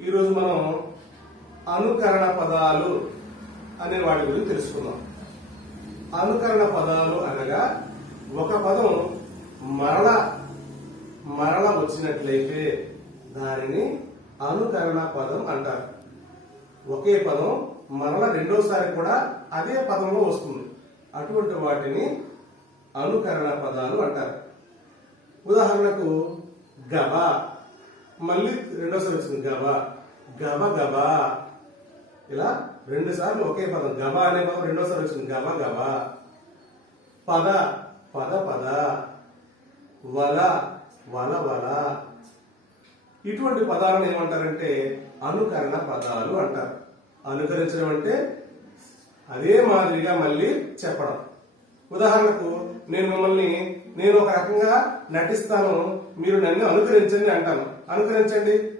ఈరోజు మనం అనుకరణ పదాలు అనే వాటి గురించి తెలుసుకుందాం. అనుకరణ పదాలు అనగా ఒక పదం మరల మరల వచ్చినట్లయితే దానిని అనుకరణ పదం అంటారు. ఒకే పదం మరల రెండోసారి కూడా అదే పదంలో వస్తుంది. అటువంటి వాటిని అనుకరణ పదాలు అంటారు. ఉదాహరణకు గబ మళ్ళీ రెండోసారి వచ్చింది గబ. గబ గబ. ఇలా రెండు సార్లు ఒకే పదం. గబ అనే పదం రెండోసారి వచ్చింది. గబ గబ. పద పద పద. వల వల వల. ఇటువంటి పదాలను ఏమంటారంటే అనుకరణ పదాలు అంటారు. అనుకరించడం అంటే అదే మాదిరిగా మళ్ళీ చెప్పడం. ఉదాహరణకు నేను మిమ్మల్ని నేను ఒక రకంగా నటిస్తాను మీరు నన్ను అనుకరించండి అంటాను. అనుకరించండి.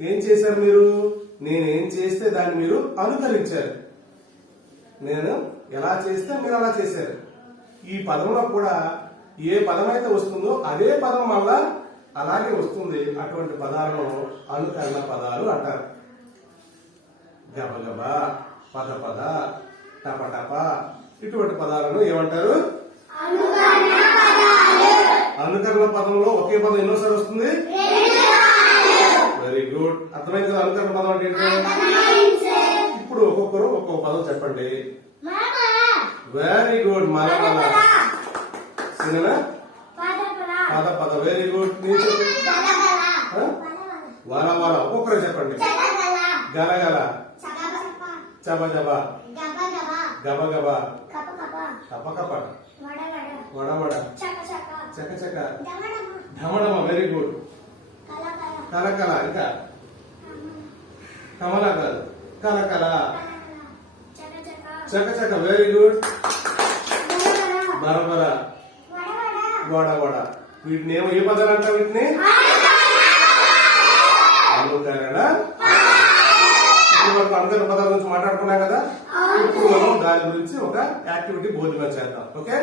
ఏం చేశారు మీరు? నేనేం చేస్తే దాన్ని మీరు అనుకరించారు. నేను ఎలా చేస్తే మీరు అలా చేశారు. ఈ పదంలో కూడా ఏ పదం అయితే వస్తుందో అదే పదం మళ్ళా అలాగే వస్తుంది అటువంటి పదాలను అనుకరణ పదాలు అంటారు. గబగబ పద పద టప టప ఇటువంటి పదాలను ఏమంటారు? అనుకరణ పదంలో. ఒకే పదం ఎన్నోసారి వస్తుంది? వెరీ గుడ్ అర్థమైంది కదా అనుకరణ పదం అంటే ఇప్పుడు ఒక్కొక్కరు ఒక్కొక్క పదం చెప్పండి. వెరీ గుడ్ మల మల సినిమా పద. పద వెరీ గుడ్? వల వల ఒక్కొక్కరు చెప్పండి. గల గల చబ జబ. గబ గబ. కప కప. వడ వడ. చక చక. ఢమడమ వెరీ గుడ్ కల కల ఇంకా. కమల కాదు కల కల చక చక. వెరీ గుడ్ బరబర. వడ వడ. వీటిని ఏమో ఏ పదాలు అంటారు వీటిని? ఇప్పుడు వరకు అనుకరణ పదాల గురించి మాట్లాడుకున్నాం కదా. ఇప్పుడు మనం దాని గురించి ఒక యాక్టివిటీ భోజనం చేద్దాం. ఓకే.